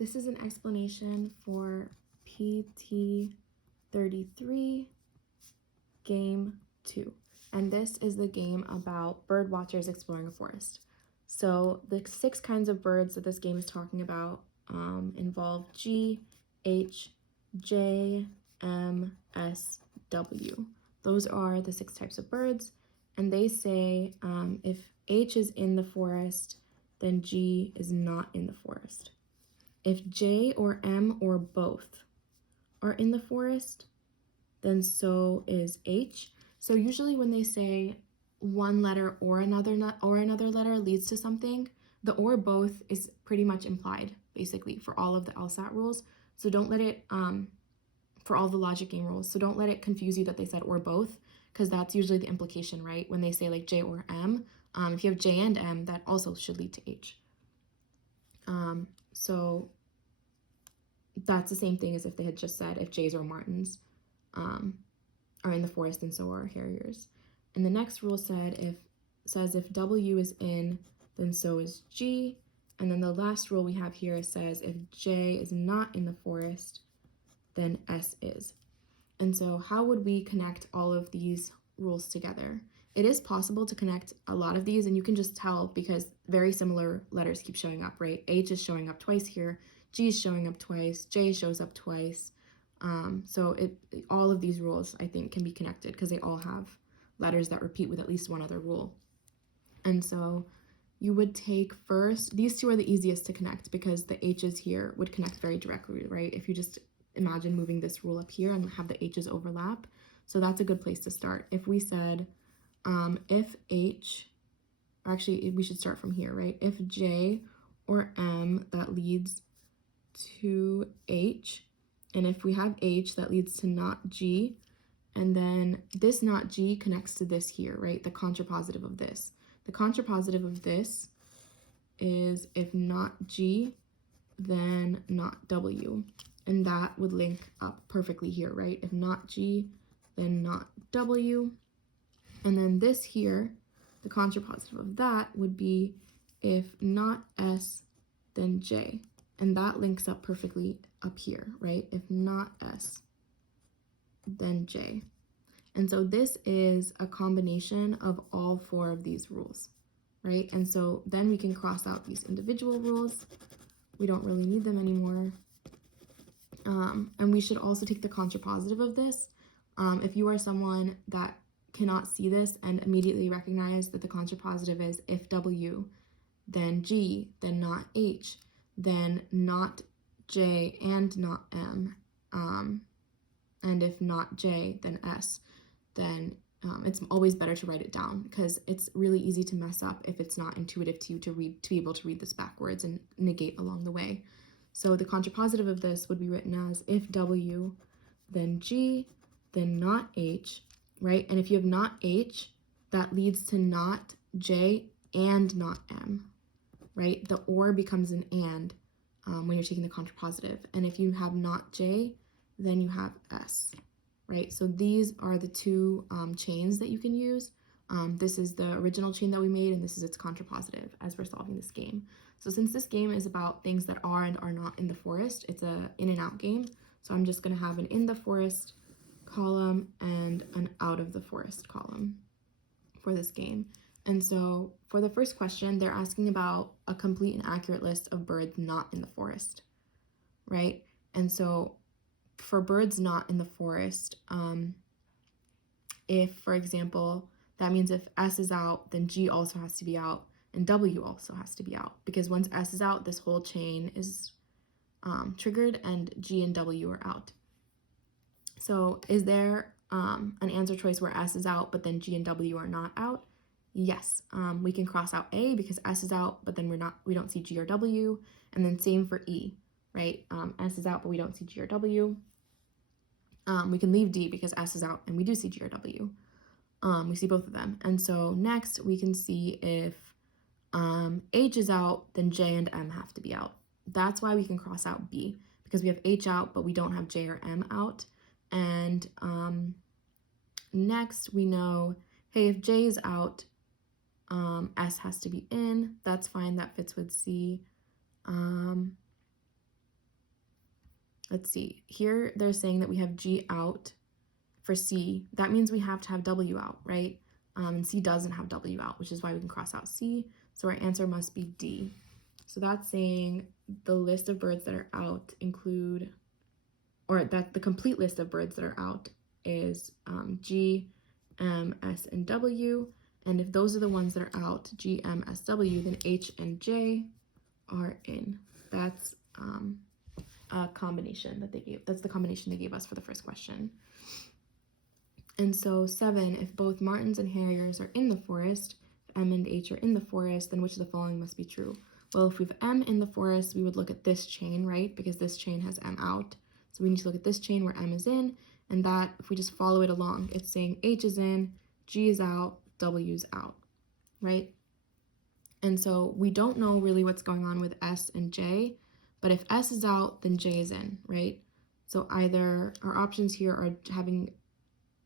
This is an explanation for PT33 Game 2. And this is the game about bird watchers exploring a forest. So the 6 kinds of birds that this game is talking about involve G, H, J, M, S, W. Those are the 6 types of birds. And they say if H is in the forest, then G is not in the forest. If J or M or both are in the forest, then so is H. So usually when they say one letter or another letter leads to something, the or both is pretty much implied, basically, for all of the LSAT rules. So don't let it, for all the logic game rules, so don't let it confuse you that they said or both, because that's usually the implication, right? When they say like J or M, if you have J and M, that also should lead to H. So that's the same thing as if they had just said if J's or Martins are in the forest, and so are harriers. And the next rule says if W is in, then so is G. And then the last rule we have here says if J is not in the forest, then S is. And so how would we connect all of these rules together? It is possible to connect a lot of these, and you can just tell because very similar letters keep showing up, right? H is showing up twice here, G is showing up twice, J shows up twice. So all of these rules, I think, can be connected because they all have letters that repeat with at least one other rule. And so you would take first, these two are the easiest to connect because the H's here would connect very directly, right? If you just imagine moving this rule up here and have the H's overlap. So that's a good place to start. If we said, if H, or actually we should start from here, right? If J or M, that leads to H, and if we have H, that leads to not G, and then this not G connects to this here, right? The contrapositive of this. The contrapositive of this is if not G, then not W. And that would link up perfectly here, right? If not G, then not W. And then this here, the contrapositive of that would be if not S, then J. And that links up perfectly up here, right? If not S, then J. And so this is a combination of all 4 of these rules, right? And so then we can cross out these individual rules. We don't really need them anymore. And we should also take the contrapositive of this. If you are someone that cannot see this and immediately recognize that the contrapositive is if W, then G, then not H, then not J and not M, and if not J, then S, then it's always better to write it down because it's really easy to mess up if it's not intuitive to you to be able to read this backwards and negate along the way. So the contrapositive of this would be written as if W, then G, then not H, right? And if you have not H, that leads to not J and not M, right? The or becomes an and when you're taking the contrapositive. And if you have not J, then you have S, right? So these are the 2 chains that you can use. This is the original chain that we made, and this is its contrapositive as we're solving this game. So since this game is about things that are and are not in the forest, it's a in and out game. So I'm just going to have an in the forest column and an out of the forest column for this game. And so for the first question, they're asking about a complete and accurate list of birds not in the forest, right? And so for birds not in the forest, if, for example, that means if S is out, then G also has to be out, and W also has to be out, because once S is out, this whole chain is triggered, and G and W are out. So is there an answer choice where S is out, but then G and W are not out? Yes, we can cross out A because S is out, but then we don't see G or W, and then same for E, right? S is out, but we don't see G or W. We can leave D because S is out and we do see G or W. We see both of them. And so next we can see if H is out, then J and M have to be out. That's why we can cross out B, because we have H out, but we don't have J or M out. And next we know, hey, if J is out, S has to be in. That's fine, that fits with C. let's see, here they're saying that we have G out for C. That means we have to have W out, right? And C doesn't have W out, which is why we can cross out C. So our answer must be D. So that's saying the list of birds that are out include, or that the complete list of birds that are out is G, M, S, and W. And if those are the ones that are out, G, M, S, W, then H and J are in. That's a combination that they gave. That's the combination they gave us for the first question. And so 7, if both martins and harriers are in the forest, if M and H are in the forest, then which of the following must be true? Well, if we have M in the forest, we would look at this chain, right? Because this chain has M out. So we need to look at this chain where M is in, and that, if we just follow it along, it's saying H is in, G is out, W is out, right? And so we don't know really what's going on with S and J, but if S is out, then J is in, right? So either our options here are having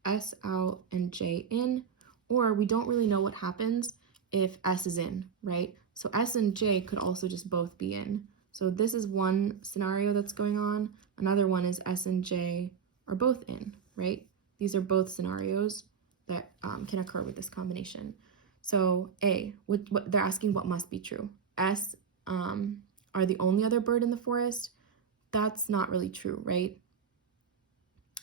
S out and J in, or we don't really know what happens if S is in, right? So S and J could also just both be in. So this is one scenario that's going on. Another one is S and J are both in, right? These are both scenarios that can occur with this combination. So A, what they're asking what must be true. S are the only other bird in the forest. That's not really true, right?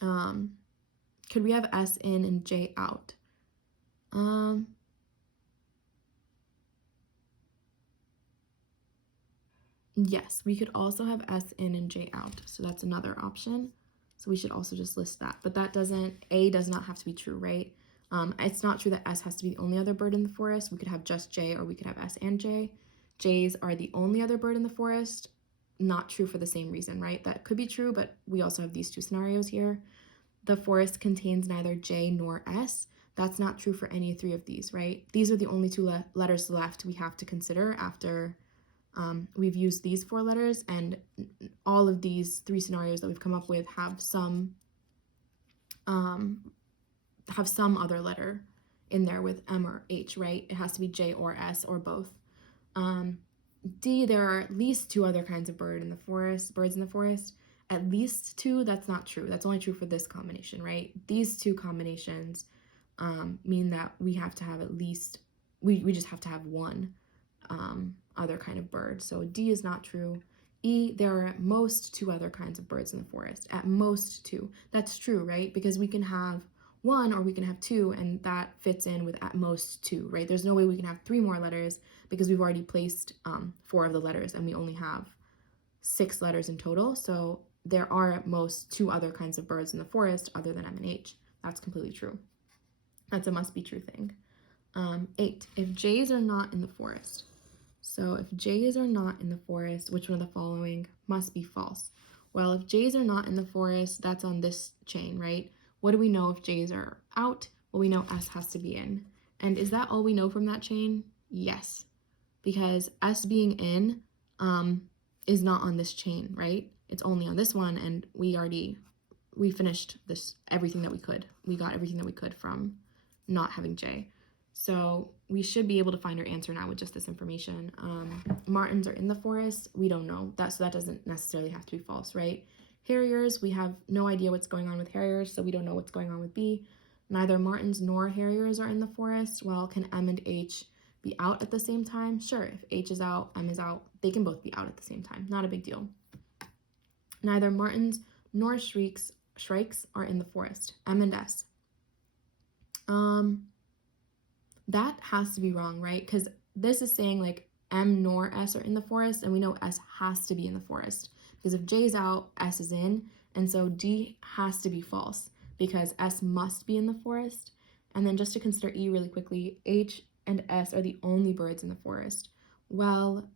Could we have S in and J out? Yes, we could also have S in and J out. So that's another option. So we should also just list that. But that doesn't, A does not have to be true, right? It's not true that S has to be the only other bird in the forest. We could have just J, or we could have S and J. J's are the only other bird in the forest. Not true for the same reason, right? That could be true, but we also have these two scenarios here. The forest contains neither J nor S. That's not true for any three of these, right? These are the only two letters left we have to consider after we've used these 4 letters, and all of these 3 scenarios that we've come up with have some other letter in there with M or H, right? It has to be J or S or both. D, there are at least 2 other kinds of birds in the forest. At least 2, that's not true. That's only true for this combination, right? These 2 combinations mean that we have to have at least, we just have to have one other kind of bird. So D is not true. E, there are at most 2 other kinds of birds in the forest. At most 2. That's true, right? Because we can have 1 or we can have 2, and that fits in with at most 2, right? There's no way we can have 3 more letters because we've already placed 4 of the letters and we only have 6 letters in total. So there are at most 2 other kinds of birds in the forest other than M and H. That's completely true. That's a must be true thing. 8, if J's are not in the forest. So if J's are not in the forest, which one of the following must be false? Well, if J's are not in the forest, that's on this chain, right? What do we know if J's are out? Well, we know S has to be in. And is that all we know from that chain? Yes, because S being in is not on this chain, right? It's only on this one, and we finished this everything that we could. We got everything that we could from not having J. So we should be able to find our answer now with just this information. Martins are in the forest. We don't know that, so that doesn't necessarily have to be false, right? Harriers, we have no idea what's going on with harriers, so we don't know what's going on with B. Neither martins nor harriers are in the forest. Well, can M and H be out at the same time? Sure, if H is out, M is out, they can both be out at the same time. Not a big deal. Neither martins nor shrikes are in the forest. M and S. That has to be wrong, right? Because this is saying like M nor S are in the forest, and we know S has to be in the forest. Because if J is out, S is in, and so D has to be false because S must be in the forest. And then just to consider E really quickly, H and S are the only birds in the forest. Well,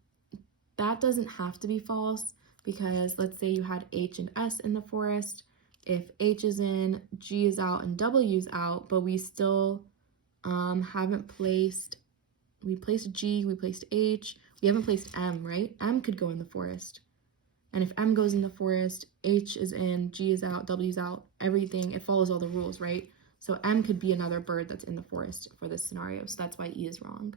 that doesn't have to be false because let's say you had H and S in the forest. If H is in, G is out, and W is out, but we still haven't placed, we placed G, we placed H, we haven't placed M, right? M could go in the forest. And if M goes in the forest, H is in, G is out, W is out, everything, it follows all the rules, right? So M could be another bird that's in the forest for this scenario, so that's why E is wrong.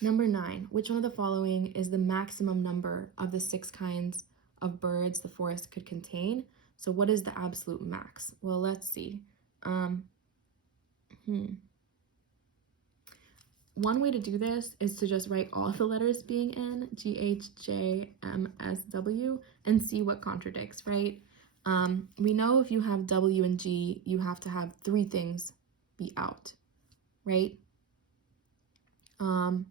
Number 9, which one of the following is the maximum number of the 6 kinds of birds the forest could contain. So what is the absolute max? Well, let's see. One way to do this is to just write all the letters being in, G, H, J, M, S, W, and see what contradicts, right? We know if you have W and G, you have to have 3 things be out, right? And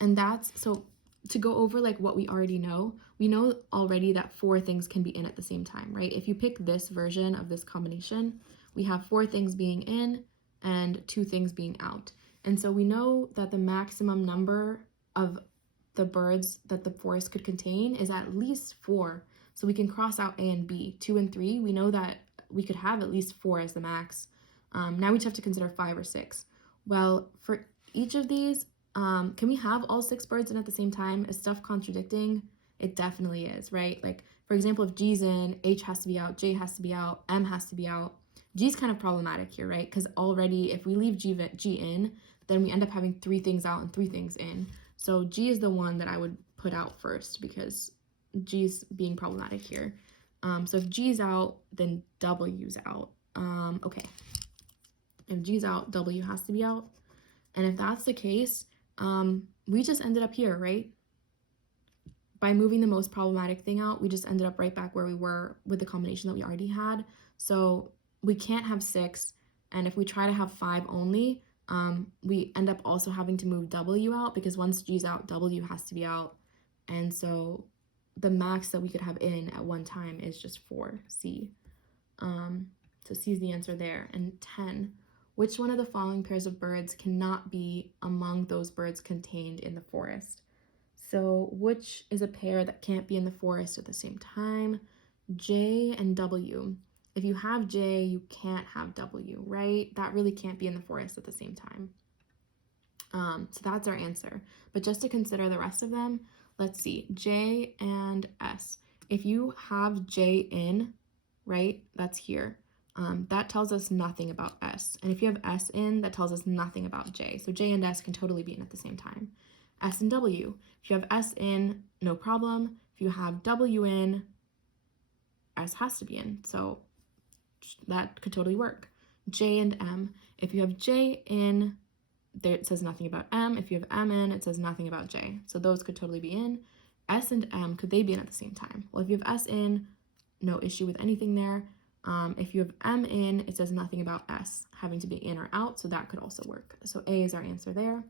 that's, so to go over like what we already know, we know already that 4 things can be in at the same time, right? If you pick this version of this combination, we have 4 things being in and 2 things being out. And so we know that the maximum number of the birds that the forest could contain is at least 4. So we can cross out A and B. 2 and 3, we know that we could have at least 4 as the max. Now we just have to consider 5 or 6. Well, for each of these, can we have all 6 birds in at the same time? Is stuff contradicting? It definitely is, right? Like, for example, if G's in, H has to be out, J has to be out, M has to be out. G's kind of problematic here, right? Because already if we leave G in, then we end up having 3 things out and 3 things in. So G is the one that I would put out first because G's being problematic here. So if G's out, then W's out. Okay. If G's out, W has to be out. And if that's the case, we just ended up here, right? By moving the most problematic thing out, we just ended up right back where we were with the combination that we already had. So we can't have 6, and if we try to have 5 only, we end up also having to move W out because once G's out, W has to be out. And so the max that we could have in at one time is just 4, C. So C is the answer there. And 10. Which one of the following pairs of birds cannot be among those birds contained in the forest? So which is a pair that can't be in the forest at the same time? J and W. If you have J, you can't have W, right? That really can't be in the forest at the same time. So that's our answer. But just to consider the rest of them, let's see, J and S. If you have J in, right, that's here. That tells us nothing about S. And if you have S in, that tells us nothing about J. So J and S can totally be in at the same time. S and W. If you have S in, no problem. If you have W in, S has to be in. So that could totally work. J and M. If you have J in, there it says nothing about M. If you have M in, it says nothing about J. So those could totally be in. S and M, could they be in at the same time? Well, if you have S in, no issue with anything there. If you have M in, it says nothing about S having to be in or out, so that could also work. So A is our answer there.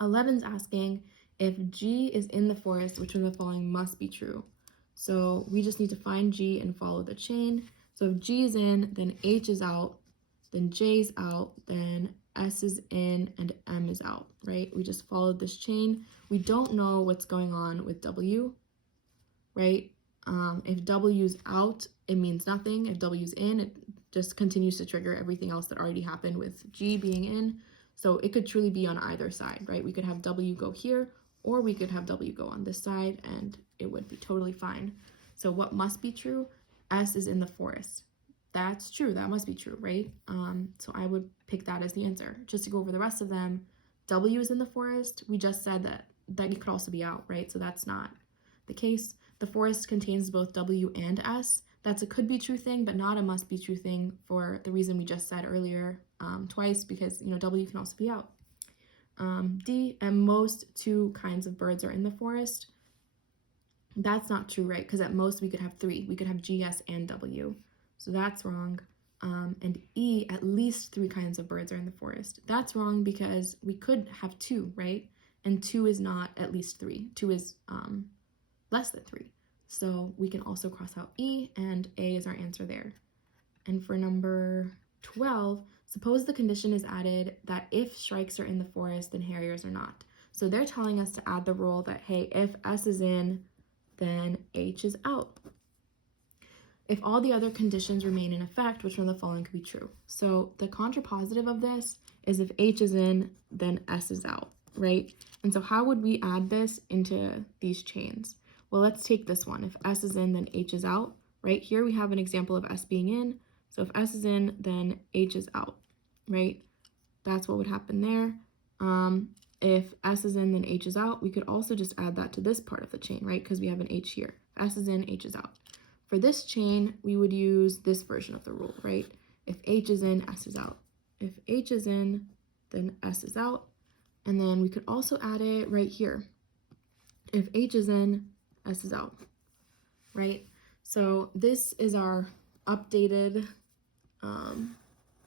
11's asking if G is in the forest, which of the following must be true? So we just need to find G and follow the chain. So if G is in, then H is out, then J's out, then S is in, and M is out, right? We just followed this chain. We don't know what's going on with W, right? If W's out, it means nothing. If W's in, it just continues to trigger everything else that already happened with G being in. So it could truly be on either side, right? We could have W go here, or we could have W go on this side, and it would be totally fine. So what must be true? S is in the forest. That's true. That must be true, right? So I would pick that as the answer. Just to go over the rest of them, W is in the forest. We just said that it could also be out, right? So that's not the case. The forest contains both W and S. That's a could be true thing, but not a must be true thing for the reason we just said earlier twice, because W can also be out. D, at most 2 kinds of birds are in the forest. That's not true, right? Because at most we could have 3. We could have G, S, and W. So that's wrong. And E, at least 3 kinds of birds are in the forest. That's wrong because we could have 2, right? And 2 is not at least 3. 2 is less than 3. So we can also cross out E, and A is our answer there. And for number 12, suppose the condition is added that if shrikes are in the forest, then harriers are not. So they're telling us to add the rule that, hey, if S is in, then H is out. If all the other conditions remain in effect, which one of the following could be true? So the contrapositive of this is if H is in, then S is out, right? And so how would we add this into these chains? Well, let's take this one. If S is in, then H is out. Right here we have an example of S being in. So if S is in, then H is out, right? That's what would happen there. if S is in, then H is out. We could also just add that to this part of the chain, right? Because we have an H here. S is in, H is out. For this chain, we would use this version of the rule, right? If H is in, S is out. If H is in, then S is out. And then we could also add it right here. If H is in, S is out, right? So this is our updated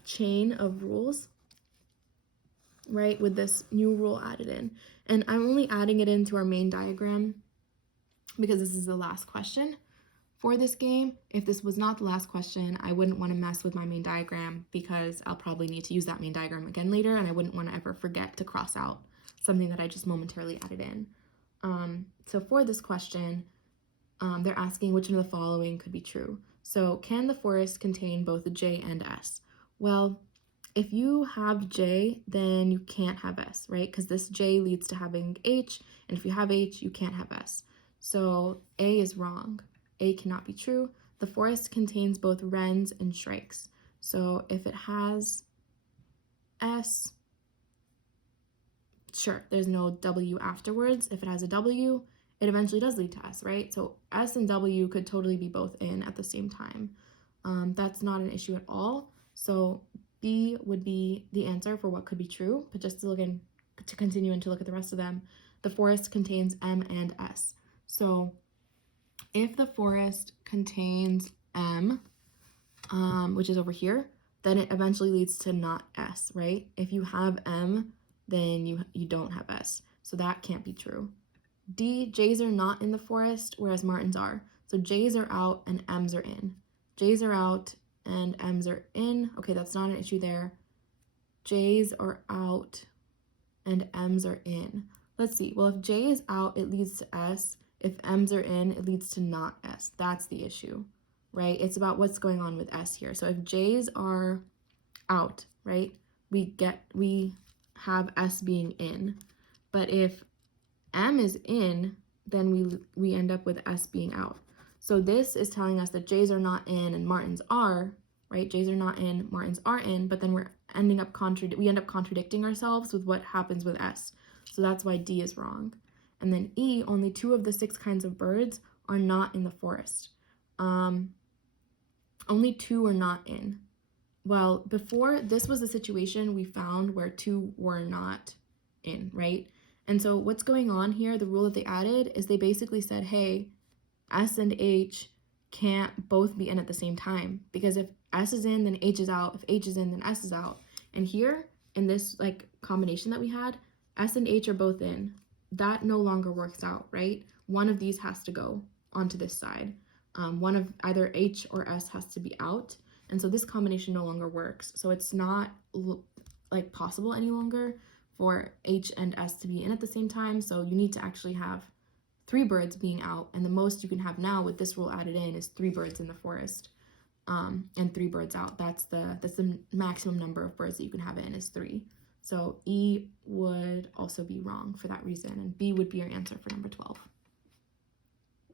chain of rules, right, with this new rule added in. And I'm only adding it into our main diagram because this is the last question for this game. If this was not the last question, I wouldn't want to mess with my main diagram because I'll probably need to use that main diagram again later, and I wouldn't want to ever forget to cross out something that I just momentarily added in. So for this question, they're asking which of the following could be true. So can the forest contain both J and S? Well, if you have J, then you can't have S, right? Because this J leads to having H, and if you have H, you can't have S. So A is wrong. A cannot be true. The forest contains both wrens and shrikes. So if it has S, sure, there's no W afterwards. If it has a W, it eventually does lead to S, right? So S and W could totally be both in at the same time. That's not an issue at all. So B would be the answer for what could be true, but just to continue and to look at the rest of them, the forest contains M and S. So if the forest contains M, which is over here, then it eventually leads to not S, right? If you have M, then you don't have S. So that can't be true. D, J's are not in the forest, whereas Martins are. So J's are out and M's are in. J's are out and M's are in. Okay, that's not an issue there. J's are out and M's are in. Let's see. Well, if J is out, it leads to S. If M's are in, it leads to not S. That's the issue, right? It's about what's going on with S here. So if J's are out, right, we have S being in. But if M is in, then we end up with S being out. So this is telling us that J's are not in and Martins are, right? J's are not in, Martins are in, but then we end up contradicting ourselves with what happens with S. So that's why D is wrong. And then E, only 2 of the 6 kinds of birds are not in the forest. Only 2 are not in. Well, before, this was the situation we found where 2 were not in, right? And so what's going on here, the rule that they added, is they basically said, hey, S and H can't both be in at the same time, because if S is in, then H is out. If H is in, then S is out. And here, in this like combination that we had, S and H are both in. That no longer works out, right? One of these has to go onto this side. One of either H or S has to be out. And so this combination no longer works. So it's not like possible any longer for H and S to be in at the same time. So you need to actually have 3 birds being out, and the most you can have now with this rule added in is 3 birds in the forest, and 3 birds out. That's the maximum number of birds that you can have in is 3. So E would also be wrong for that reason, and B would be your answer for number 12.